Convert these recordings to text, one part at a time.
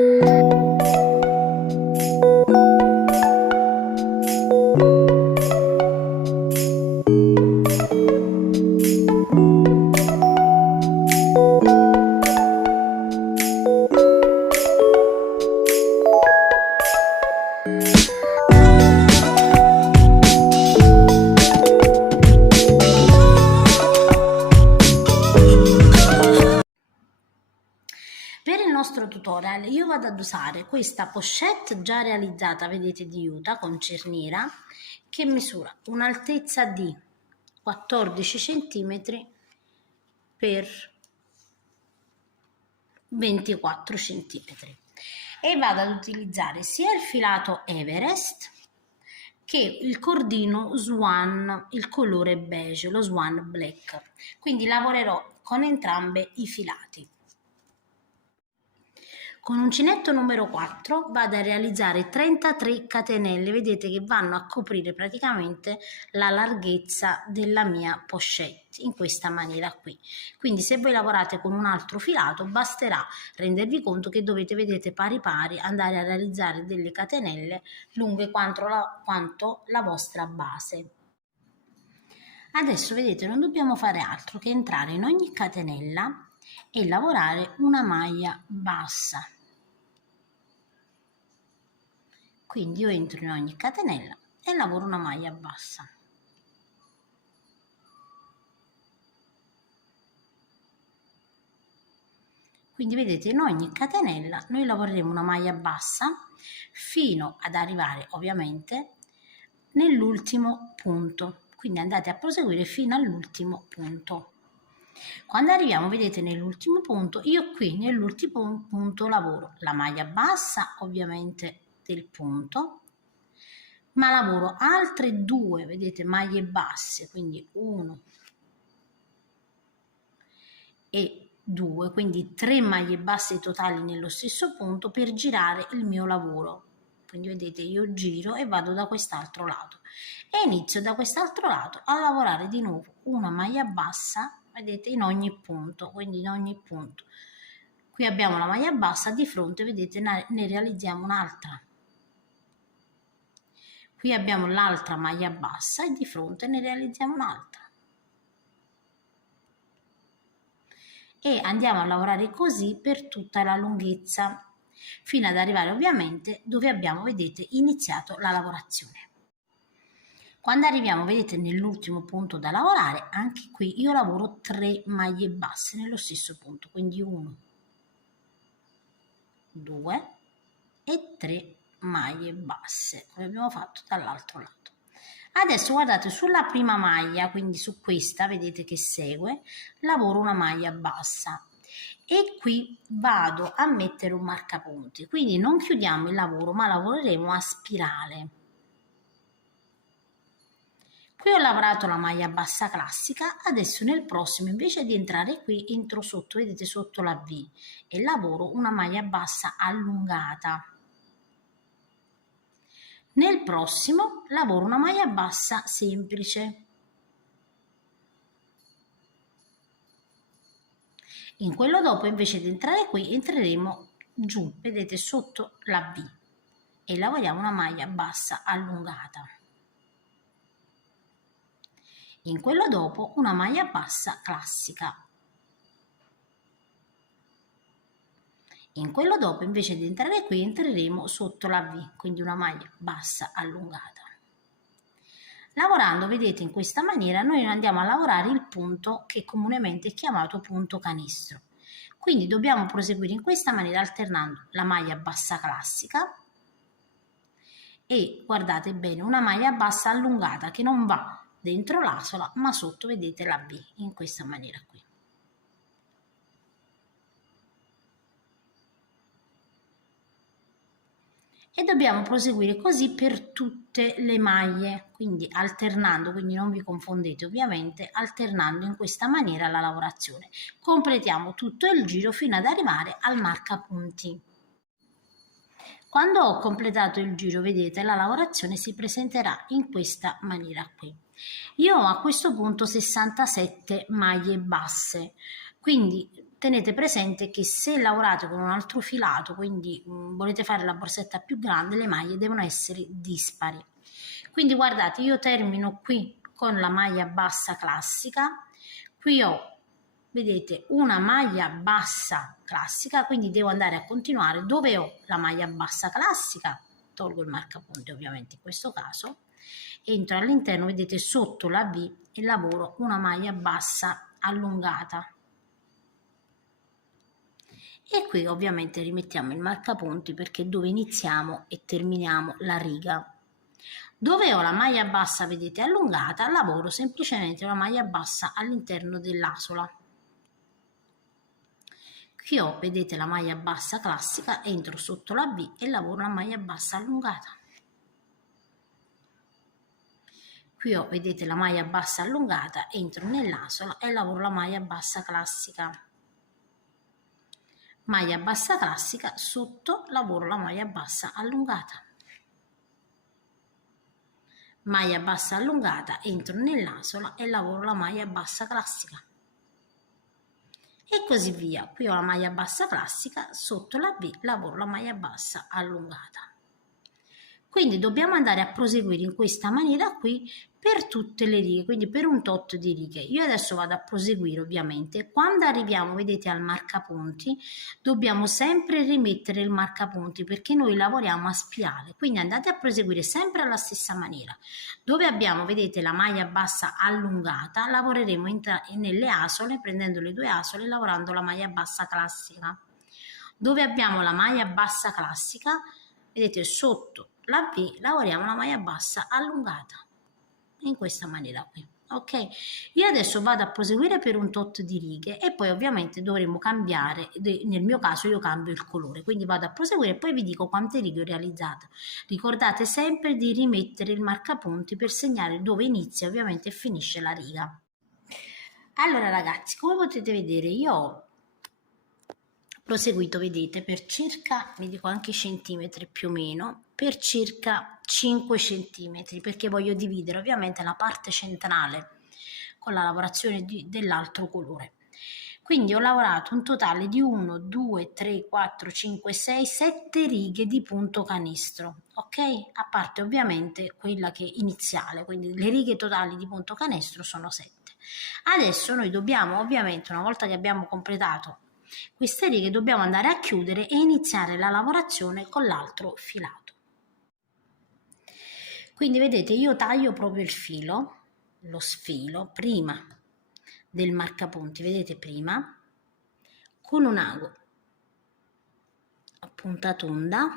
Per il nostro tutorial io vado ad usare questa pochette già realizzata, vedete, di juta con cerniera, che misura un'altezza di 14 cm per 24 cm e vado ad utilizzare sia il filato Everest che il cordino Swan, il colore beige, lo Swan Black. Quindi lavorerò con entrambi i filati. Con uncinetto numero 4 vado a realizzare 33 catenelle, vedete che vanno a coprire praticamente la larghezza della mia pochette, in questa maniera qui. Quindi se voi lavorate con un altro filato basterà rendervi conto che dovete, vedete, pari pari andare a realizzare delle catenelle lunghe quanto la vostra base. Adesso vedete non dobbiamo fare altro che entrare in ogni catenella e lavorare una maglia bassa. Quindi io entro in ogni catenella e lavoro una maglia bassa. Quindi vedete in ogni catenella noi lavoreremo una maglia bassa fino ad arrivare ovviamente nell'ultimo punto. Quindi andate a proseguire fino all'ultimo punto. Quando arriviamo, vedete, nell'ultimo punto, io qui nell'ultimo punto lavoro la maglia bassa ovviamente del punto, ma lavoro altre due, vedete, maglie basse, quindi 1 e 2, quindi 3 maglie basse totali nello stesso punto per girare il mio lavoro. Quindi vedete io giro e vado da quest'altro lato e inizio da quest'altro lato a lavorare di nuovo una maglia bassa, vedete, in ogni punto, quindi in ogni punto. Qui abbiamo la maglia bassa, di fronte, vedete, ne realizziamo un'altra. Qui abbiamo l'altra maglia bassa e di fronte ne realizziamo un'altra. E andiamo a lavorare così per tutta la lunghezza, fino ad arrivare ovviamente dove abbiamo, vedete, iniziato la lavorazione. Quando arriviamo, vedete, nell'ultimo punto da lavorare, anche qui io lavoro 3 maglie basse nello stesso punto, quindi 1, 2 e 3 maglie basse, come abbiamo fatto dall'altro lato. Adesso guardate, sulla prima maglia, quindi su questa, vedete che segue, lavoro una maglia bassa e qui vado a mettere un marcapunti, quindi non chiudiamo il lavoro ma lavoreremo a spirale. Qui ho lavorato la maglia bassa classica, adesso nel prossimo invece di entrare qui entro sotto, vedete, sotto la V e lavoro una maglia bassa allungata. Nel prossimo lavoro una maglia bassa semplice. In quello dopo invece di entrare qui entreremo giù, vedete, sotto la V e lavoriamo una maglia bassa allungata. In quello dopo una maglia bassa classica. In quello dopo invece di entrare qui entreremo sotto la V, quindi una maglia bassa allungata. Lavorando, vedete, in questa maniera noi andiamo a lavorare il punto che comunemente è chiamato punto canestro. Quindi dobbiamo proseguire in questa maniera alternando la maglia bassa classica e, guardate bene, una maglia bassa allungata che non va dentro l'asola ma sotto, vedete, la V, in questa maniera qui. E dobbiamo proseguire così per tutte le maglie, quindi alternando, quindi non vi confondete ovviamente, alternando in questa maniera la lavorazione. Completiamo tutto il giro fino ad arrivare al marcapunti. Quando ho completato il giro, vedete, la lavorazione si presenterà in questa maniera qui. Io ho a questo punto 67 maglie basse, quindi tenete presente che se lavorate con un altro filato, quindi volete fare la borsetta più grande, le maglie devono essere dispari. Quindi guardate, io termino qui con la maglia bassa classica, qui ho, vedete, una maglia bassa classica, quindi devo andare a continuare dove ho la maglia bassa classica, tolgo il marcapunti ovviamente in questo caso, entro all'interno, vedete, sotto la V e lavoro una maglia bassa allungata. E qui ovviamente rimettiamo il marcapunti perché è dove iniziamo e terminiamo la riga. Dove ho la maglia bassa, vedete, allungata, lavoro semplicemente una maglia bassa all'interno dell'asola. Qui ho, vedete, la maglia bassa classica, entro sotto la V e lavoro una maglia bassa allungata. Qui ho, vedete, la maglia bassa allungata, entro nell'asola e lavoro la maglia bassa classica. Maglia bassa classica, sotto lavoro la maglia bassa allungata. Maglia bassa allungata, entro nell'asola e lavoro la maglia bassa classica. E così via. Qui ho la maglia bassa classica, sotto la V lavoro la maglia bassa allungata. Quindi dobbiamo andare a proseguire in questa maniera qui per tutte le righe, quindi per un tot di righe. Io adesso vado a proseguire ovviamente. Quando arriviamo, vedete, al marcapunti, dobbiamo sempre rimettere il marcapunti perché noi lavoriamo a spirale. Quindi andate a proseguire sempre alla stessa maniera. Dove abbiamo, vedete, la maglia bassa allungata, lavoreremo nelle asole, prendendo le due asole e lavorando la maglia bassa classica. Dove abbiamo la maglia bassa classica, vedete, sotto la V lavoriamo la maglia bassa allungata in questa maniera qui. Ok, io adesso vado a proseguire per un tot di righe e poi ovviamente dovremo cambiare, nel mio caso io cambio il colore, quindi vado a proseguire e poi vi dico quante righe ho realizzato. Ricordate sempre di rimettere il marcapunti per segnare dove inizia ovviamente e finisce la riga. Allora ragazzi, come potete vedere io ho proseguito, vedete, per circa, vi dico anche centimetri più o meno, per circa 5 centimetri, perché voglio dividere ovviamente la parte centrale con la lavorazione dell'altro colore. Quindi ho lavorato un totale di 1, 2, 3, 4, 5, 6, 7 righe di punto canestro, ok? A parte ovviamente quella che è iniziale, quindi le righe totali di punto canestro sono 7. Adesso noi dobbiamo ovviamente, una volta che abbiamo completato queste righe, dobbiamo andare a chiudere e iniziare la lavorazione con l'altro filato. Quindi vedete, io taglio proprio il filo, lo sfilo prima del marcapunti, vedete, prima con un ago a punta tonda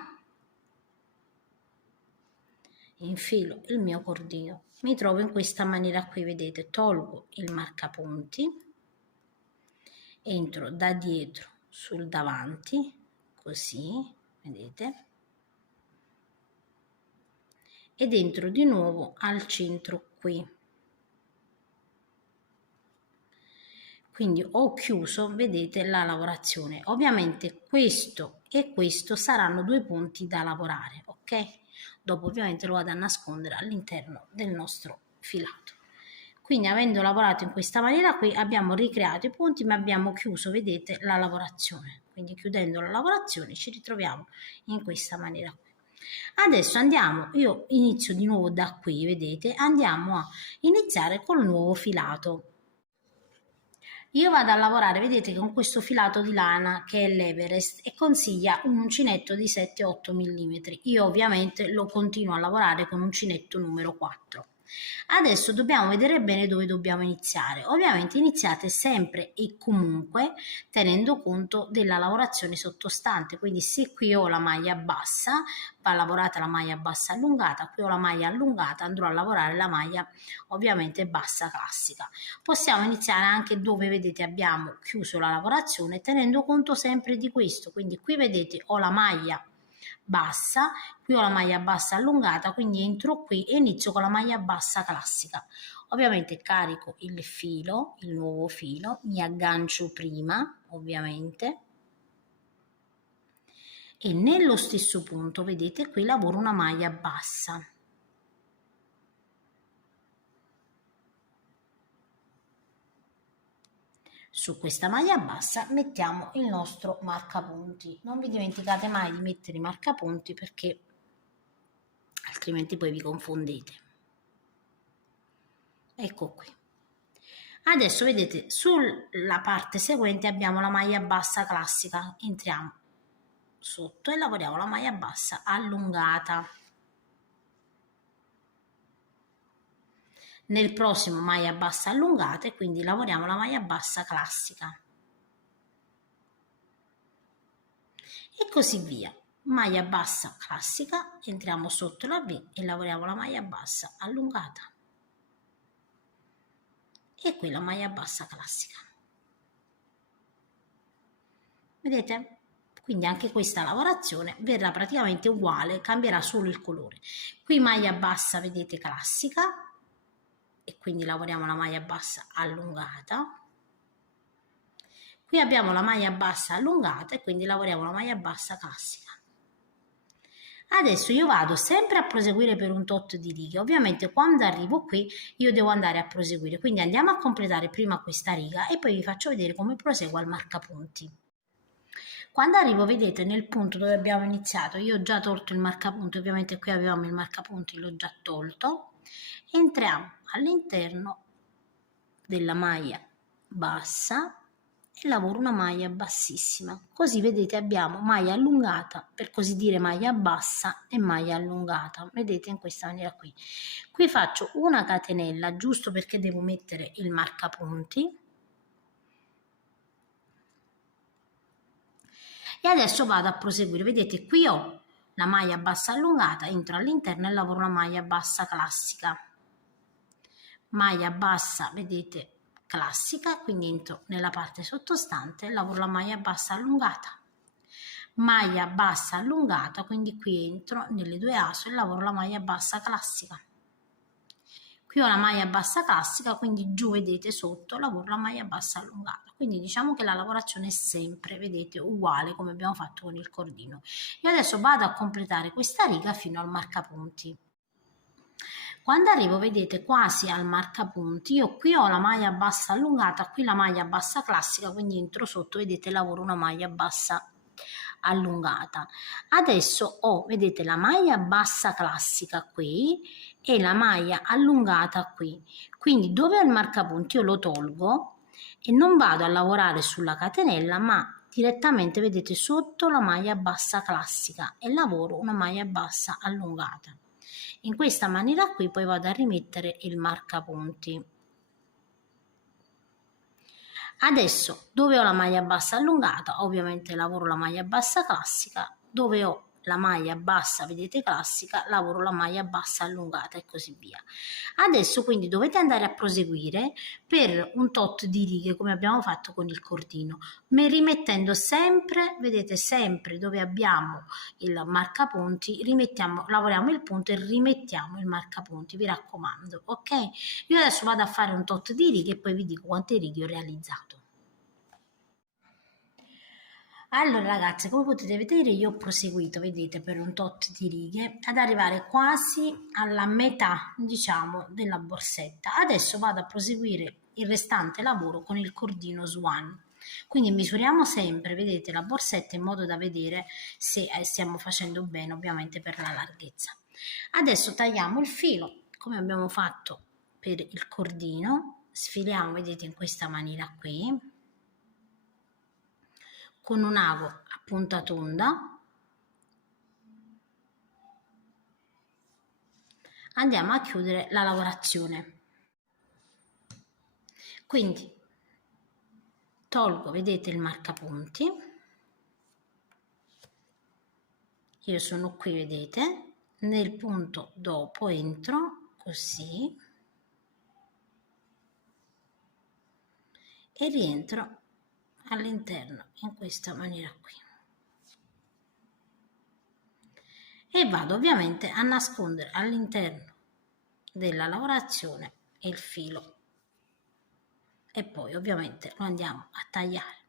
infilo il mio cordino, mi trovo in questa maniera qui, vedete, tolgo il marcapunti, entro da dietro sul davanti, così, vedete, ed entro di nuovo al centro qui. Quindi ho chiuso, vedete, la lavorazione. Ovviamente questo e questo saranno due punti da lavorare, ok? Dopo ovviamente lo vado a nascondere all'interno del nostro filato. Quindi avendo lavorato in questa maniera qui abbiamo ricreato i punti ma abbiamo chiuso, vedete, la lavorazione. Quindi chiudendo la lavorazione ci ritroviamo in questa maniera qui. Adesso andiamo, io inizio di nuovo da qui, vedete, andiamo a iniziare col nuovo filato. Io vado a lavorare, vedete, con questo filato di lana che è l'Everest e consiglia un uncinetto di 7-8 mm. Io ovviamente lo continuo a lavorare con uncinetto numero 4. Adesso dobbiamo vedere bene dove dobbiamo iniziare. Ovviamente iniziate sempre e comunque tenendo conto della lavorazione sottostante, quindi se qui ho la maglia bassa, va lavorata la maglia bassa allungata, qui ho la maglia allungata, andrò a lavorare la maglia ovviamente bassa classica. Possiamo iniziare anche dove vedete abbiamo chiuso la lavorazione tenendo conto sempre di questo, quindi qui vedete ho la maglia bassa, qui ho la maglia bassa allungata, quindi entro qui e inizio con la maglia bassa classica. Ovviamente carico il filo, il nuovo filo, mi aggancio prima ovviamente e nello stesso punto vedete qui lavoro una maglia bassa. su questa maglia bassa mettiamo il nostro marcapunti. Non vi dimenticate mai di mettere i marcapunti perché altrimenti poi vi confondete. Ecco qui. Adesso vedete sulla parte seguente abbiamo la maglia bassa classica, entriamo sotto e lavoriamo la maglia bassa allungata. Nel prossimo maglia bassa allungata e quindi lavoriamo la maglia bassa classica e così via. Maglia bassa classica, entriamo sotto la V e lavoriamo la maglia bassa allungata e qui la maglia bassa classica. Vedete? Quindi anche questa lavorazione verrà praticamente uguale, cambierà solo il colore. Qui maglia bassa, vedete, classica e quindi lavoriamo la maglia bassa allungata. Qui abbiamo la maglia bassa allungata e quindi lavoriamo la maglia bassa classica. Adesso io vado sempre a proseguire per un tot di righe. Ovviamente quando arrivo qui io devo andare a proseguire, quindi andiamo a completare prima questa riga e poi vi faccio vedere come proseguo al marcapunti. Quando arrivo, vedete, nel punto dove abbiamo iniziato, io ho già tolto il marcapunti, ovviamente qui avevamo il marcapunti, l'ho già tolto. Entriamo all'interno della maglia bassa e lavoro una maglia bassissima. Così vedete abbiamo maglia allungata, per così dire maglia bassa e maglia allungata. Vedete in questa maniera qui. Qui faccio una catenella giusto perché devo mettere il marcapunti. E adesso vado a proseguire, vedete qui ho la maglia bassa allungata, entro all'interno e lavoro una maglia bassa classica. Maglia bassa, vedete, classica, quindi entro nella parte sottostante e lavoro la maglia bassa allungata. Maglia bassa allungata, quindi qui entro nelle due aso e lavoro la maglia bassa classica. Qui ho la maglia bassa classica, quindi giù vedete sotto lavoro la maglia bassa allungata. Quindi diciamo che la lavorazione è sempre, vedete, uguale come abbiamo fatto con il cordino. Io adesso vado a completare questa riga fino al marcapunti. Quando arrivo, vedete, quasi al marcapunti, io qui ho la maglia bassa allungata, qui la maglia bassa classica, quindi entro sotto, vedete, lavoro una maglia bassa allungata. Adesso ho, vedete, la maglia bassa classica qui e la maglia allungata qui. Quindi dove ho il marcapunti io lo tolgo e non vado a lavorare sulla catenella, ma direttamente, vedete, sotto la maglia bassa classica e lavoro una maglia bassa allungata. In questa maniera qui poi vado a rimettere il marcapunti. Adesso dove ho la maglia bassa allungata, ovviamente lavoro la maglia bassa classica, dove ho la maglia bassa, vedete, classica, lavoro la maglia bassa allungata e così via. Adesso quindi dovete andare a proseguire per un tot di righe come abbiamo fatto con il cordino, ma rimettendo sempre, vedete, sempre dove abbiamo il marcapunti, rimettiamo, lavoriamo il punto e rimettiamo il marcapunti, vi raccomando, ok? Io adesso vado a fare un tot di righe e poi vi dico quante righe ho realizzato. Allora ragazze, come potete vedere io ho proseguito, vedete, per un tot di righe ad arrivare quasi alla metà, diciamo, della borsetta. Adesso vado a proseguire il restante lavoro con il cordino Swan. Quindi misuriamo sempre, vedete, la borsetta in modo da vedere se stiamo facendo bene, ovviamente per la larghezza. Adesso tagliamo il filo, come abbiamo fatto per il cordino, sfiliamo, vedete, in questa maniera qui, con un ago a punta tonda andiamo a chiudere la lavorazione. Quindi tolgo, vedete, il marcapunti, io sono qui, vedete, nel punto dopo entro così e rientro all'interno in questa maniera qui e vado ovviamente a nascondere all'interno della lavorazione il filo e poi ovviamente lo andiamo a tagliare.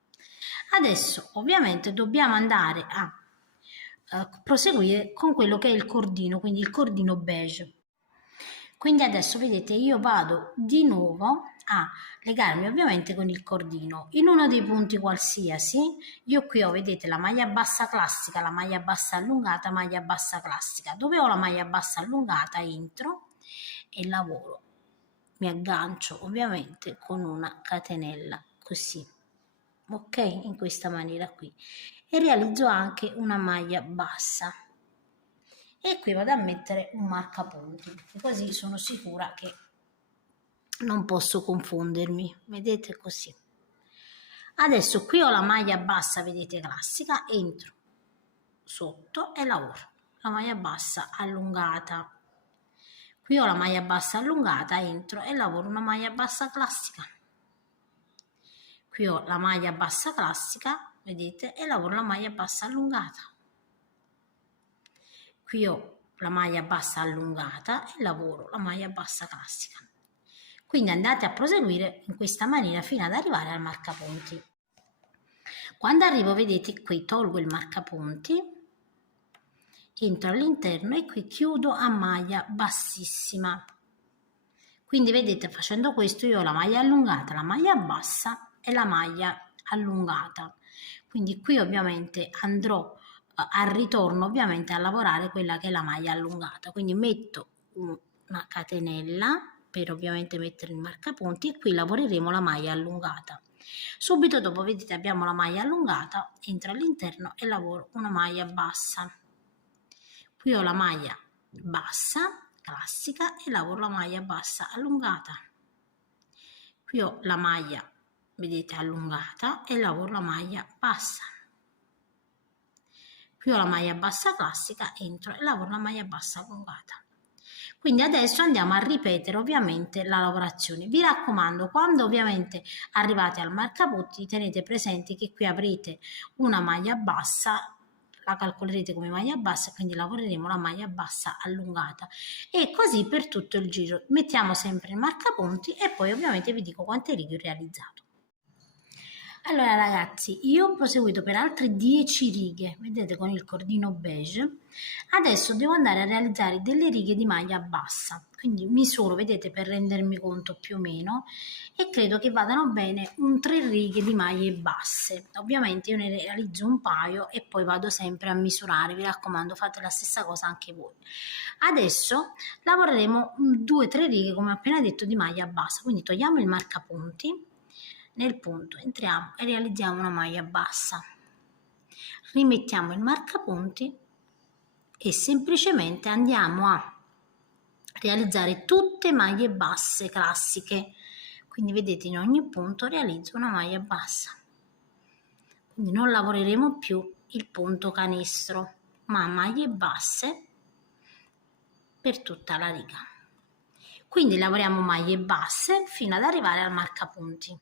Adesso ovviamente dobbiamo andare a proseguire con quello che è il cordino, quindi il cordino beige. Quindi adesso vedete io vado di nuovo a legarmi ovviamente con il cordino in uno dei punti qualsiasi. Io qui ho, vedete, la maglia bassa classica, la maglia bassa allungata, maglia bassa classica. Dove ho la maglia bassa allungata entro e lavoro, mi aggancio ovviamente con una catenella così, ok, in questa maniera qui, e realizzo anche una maglia bassa e qui vado a mettere un marcapunti, così sono sicura che non posso confondermi, vedete, così. Adesso qui ho la maglia bassa, vedete, classica, entro sotto e lavoro la maglia bassa allungata. Qui ho la maglia bassa allungata, entro e lavoro una maglia bassa classica. Qui ho la maglia bassa classica, vedete, e lavoro la maglia bassa allungata. Qui ho la maglia bassa allungata e lavoro la maglia bassa classica. Quindi andate a proseguire in questa maniera fino ad arrivare al marcapunti. Quando arrivo, vedete, qui tolgo il marcapunti, entro all'interno e qui chiudo a maglia bassissima. Quindi vedete, facendo questo io ho la maglia allungata, la maglia bassa e la maglia allungata. Quindi qui ovviamente andrò al ritorno ovviamente a lavorare quella che è la maglia allungata. Quindi metto una catenella per ovviamente mettere il marcapunti e qui lavoreremo la maglia allungata. Subito dopo, vedete, abbiamo la maglia allungata, entro all'interno e lavoro una maglia bassa. Qui ho la maglia bassa classica e lavoro la maglia bassa allungata. Qui ho la maglia, vedete, allungata e lavoro la maglia bassa. Qui ho la maglia bassa classica, entro e lavoro la maglia bassa allungata. Quindi adesso andiamo a ripetere ovviamente la lavorazione. Vi raccomando, quando ovviamente arrivate al marcapunti, tenete presente che qui avrete una maglia bassa, la calcolerete come maglia bassa, quindi lavoreremo la maglia bassa allungata e così per tutto il giro. Mettiamo sempre il marcapunti e poi ovviamente vi dico quante righe ho realizzato. Allora ragazzi, io ho proseguito per altre 10 righe, vedete, con il cordino beige. Adesso devo andare a realizzare delle righe di maglia bassa, quindi misuro, vedete, per rendermi conto più o meno, e credo che vadano bene 3 righe di maglie basse. Ovviamente io ne realizzo un paio e poi vado sempre a misurare, vi raccomando, fate la stessa cosa anche voi. Adesso lavoreremo 2-3 righe, come ho appena detto, di maglia bassa, quindi togliamo il marcapunti. Nel punto entriamo e realizziamo una maglia bassa, rimettiamo il marcapunti e semplicemente andiamo a realizzare tutte maglie basse classiche. Quindi vedete, in ogni punto realizzo una maglia bassa, quindi non lavoreremo più il punto canestro ma maglie basse per tutta la riga. Quindi lavoriamo maglie basse fino ad arrivare al marcapunti.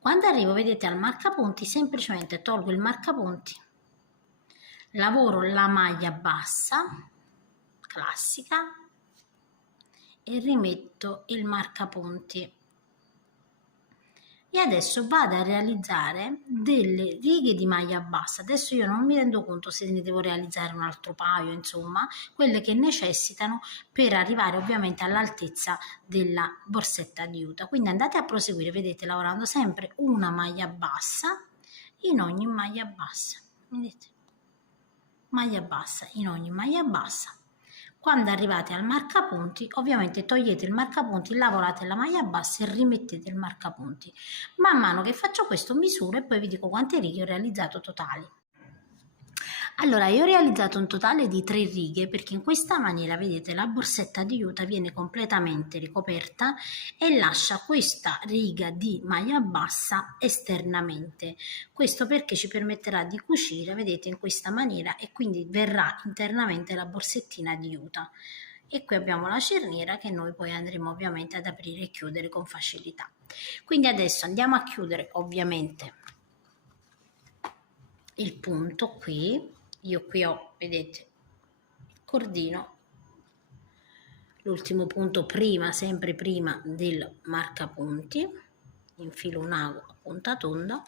Quando arrivo, vedete, al marcapunti, semplicemente tolgo il marcapunti, lavoro la maglia bassa classica e rimetto il marcapunti. E adesso vado a realizzare delle righe di maglia bassa. Adesso io non mi rendo conto se ne devo realizzare un altro paio, insomma, quelle che necessitano per arrivare ovviamente all'altezza della borsetta di juta. Quindi andate a proseguire, vedete, lavorando sempre una maglia bassa in ogni maglia bassa. Vedete? Maglia bassa in ogni maglia bassa. Quando arrivate al marcapunti, ovviamente togliete il marcapunti, lavorate la maglia bassa e rimettete il marcapunti. Man mano che faccio questo misuro e poi vi dico quante righe ho realizzato totali. Allora, io ho realizzato un totale di 3 righe perché in questa maniera, vedete, la borsetta di juta viene completamente ricoperta e lascia questa riga di maglia bassa esternamente. Questo perché ci permetterà di cucire, vedete, in questa maniera e quindi verrà internamente la borsettina di juta. E qui abbiamo la cerniera che noi poi andremo ovviamente ad aprire e chiudere con facilità. Quindi adesso andiamo a chiudere ovviamente il punto qui. Io qui ho, vedete, il cordino, l'ultimo punto prima, sempre prima del marcapunti, infilo un ago a punta tonda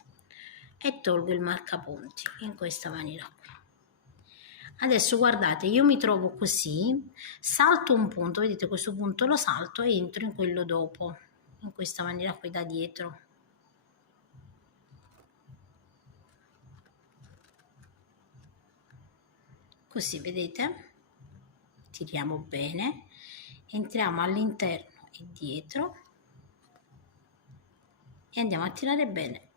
e tolgo il marcapunti in questa maniera qui. Adesso guardate, io mi trovo così, salto un punto, vedete, questo punto lo salto e entro in quello dopo. in questa maniera qui da dietro. Così, vedete? Tiriamo bene, entriamo all'interno e dietro e andiamo a tirare bene.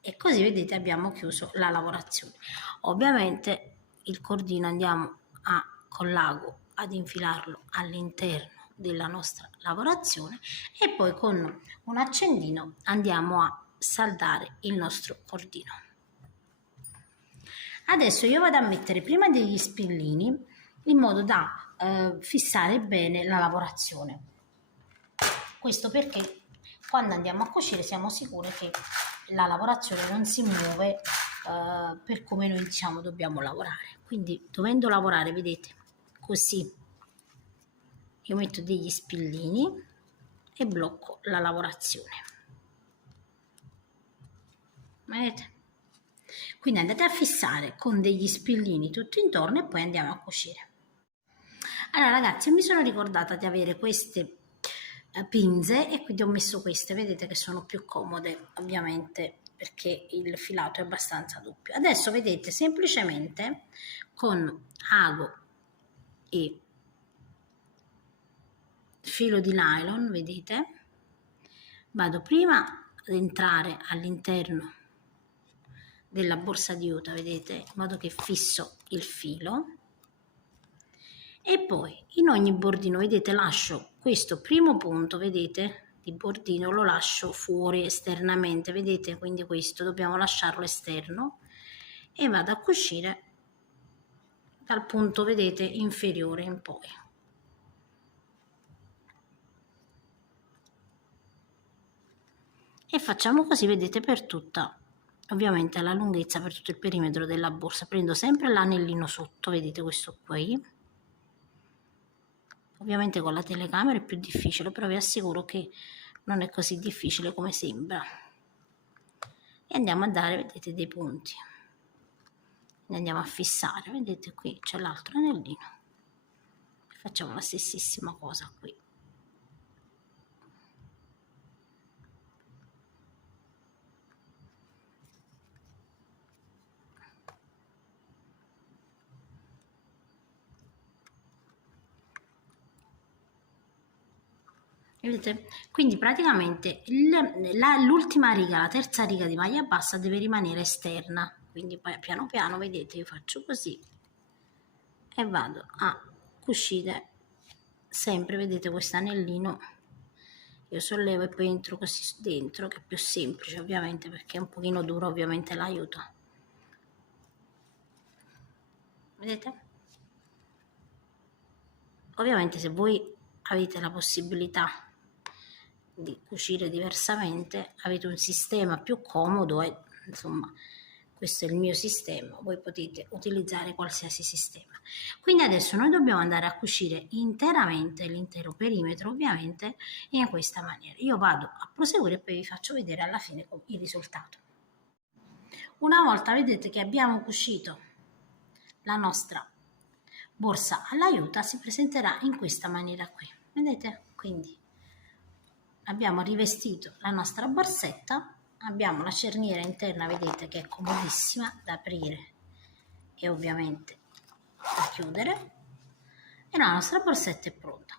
E così, vedete, abbiamo chiuso la lavorazione. Ovviamente il cordino andiamo con l'ago ad infilarlo all'interno della nostra lavorazione e poi con un accendino andiamo a saldare il nostro cordino. Adesso io vado a mettere prima degli spillini in modo da fissare bene la lavorazione. Questo perché quando andiamo a cucire siamo sicuri che la lavorazione non si muove per come noi diciamo dobbiamo lavorare. Quindi dovendo lavorare, vedete, così io metto degli spillini e blocco la lavorazione. Vedete? Quindi andate a fissare con degli spillini tutto intorno e poi andiamo a cucire. Allora ragazzi, io mi sono ricordata di avere queste pinze e quindi ho messo queste, vedete che sono più comode ovviamente perché il filato è abbastanza doppio. Adesso vedete, semplicemente con ago e filo di nylon, vedete, vado prima ad entrare all'interno della borsa di juta, vedete, in modo che fisso il filo e poi in ogni bordino, vedete, lascio questo primo punto, vedete, di bordino lo lascio fuori esternamente, vedete, quindi questo dobbiamo lasciarlo esterno e vado a cucire dal punto, vedete, inferiore in poi. E facciamo così, vedete, per tutta, ovviamente la lunghezza, per tutto il perimetro della borsa. Prendo sempre l'anellino sotto, vedete questo qui. Ovviamente con la telecamera è più difficile, però vi assicuro che non è così difficile come sembra. E andiamo a dare, vedete, dei punti. Ne andiamo a fissare, vedete qui c'è l'altro anellino. Facciamo la stessissima cosa qui. Vedete? Quindi praticamente l'ultima riga, la terza riga di maglia bassa deve rimanere esterna, quindi poi piano piano, vedete, io faccio così e vado a cucire sempre, vedete, questo anellino, io sollevo e poi entro così dentro, che è più semplice ovviamente perché è un pochino duro, ovviamente l'aiuto, vedete? Ovviamente se voi avete la possibilità di cucire diversamente, avete un sistema più comodo e insomma questo è il mio sistema, voi potete utilizzare qualsiasi sistema. Quindi adesso noi dobbiamo andare a cucire interamente l'intero perimetro, ovviamente in questa maniera. Io vado a proseguire e poi vi faccio vedere alla fine il risultato. Una volta vedete che abbiamo cucito la nostra borsa alla juta, si presenterà in questa maniera qui, vedete? Quindi abbiamo rivestito la nostra borsetta, abbiamo la cerniera interna, vedete che è comodissima da aprire e ovviamente da chiudere, e la nostra borsetta è pronta.